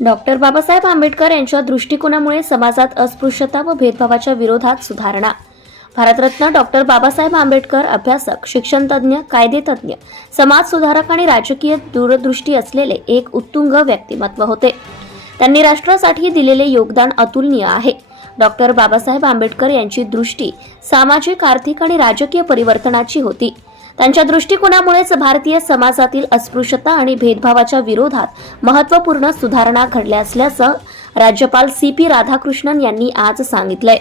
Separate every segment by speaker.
Speaker 1: Doctor Babasaheb Ambedkar यांच्या दृष्टिकोनामुळे समाजात अस्पृश्यता व भेदभावाच्या विरोधात सुधारणा. भारतरत्न डॉक्टर बाबासाहेब आंबेडकर अभ्यासक शिक्षणतज्ज्ञ कायदेतज्ञ समाज सुधारक आणि राजकीय दूरदृष्टी असलेले एक उत्तुंग व्यक्तिमत्व होते. त्यांनी राष्ट्रासाठी दिलेले योगदान अतुलनीय आहे. डॉक्टर बाबासाहेब आंबेडकर यांची दृष्टी सामाजिक आर्थिक आणि राजकीय परिवर्तनाची होती. त्यांच्या दृष्टिकोनामुळेच भारतीय समाजातील अस्पृश्यता आणि भेदभावाच्या विरोधात महत्त्वपूर्ण सुधारणा घडल्या असल्याचं राज्यपाल सी पी राधाकृष्णन यांनी आज सांगितलंय.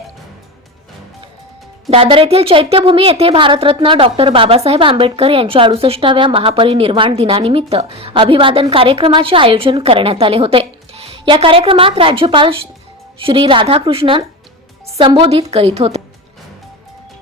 Speaker 1: दादर येथील चैत्यभूमी येथे भारतरत्न डॉक्टर बाबासाहेब आंबेडकर यांच्या अडुसष्टाव्या महापरिनिर्वाण दिनानिमित्त अभिवादन कार्यक्रमाचे आयोजन करण्यात आले होते. या कार्यक्रमात राज्यपाल श- श्री राधाकृष्णन संबोधित करीत होते.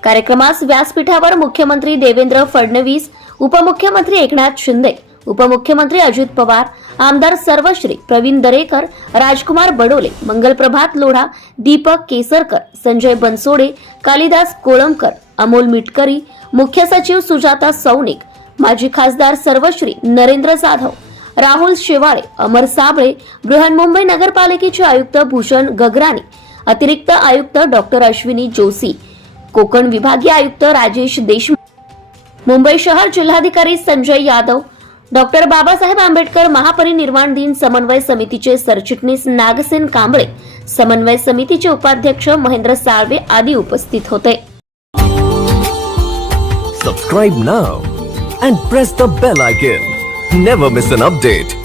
Speaker 1: कार्यक्रमास व्यासपीठावर मुख्यमंत्री देवेंद्र फडणवीस उपमुख्यमंत्री एकनाथ शिंदे उपमुख्यमंत्री अजित पवार आमदार सर्वश्री प्रवीण दरेकर राजकुमार बडोले मंगलप्रभात लोढा दीपक केसरकर संजय बनसोडे कालिदास कोळंबकर अमोल मिटकरी मुख्य सचिव सुजाता सौनिक माजी खासदार सर्वश्री नरेंद्र जाधव राहुल शेवाळे अमर साबळे बृहन्मुंबई नगरपालिकेचे आयुक्त भूषण गगराणी अतिरिक्त आयुक्त डॉक्टर अश्विनी जोशी कोकण विभागीय आयुक्त राजेश देशमुख मुंबई शहर जिल्हाधिकारी संजय यादव डॉक्टर बाबासाहेब आंबेडकर महापरिनिर्वाण दिन समन्वय समितीचे सरचिटणीस नागसेन कांबळे समन्वय समितीचे उपाध्यक्ष महेंद्र साळवे आदी उपस्थित होते.
Speaker 2: Subscribe now and press the bell icon never miss an update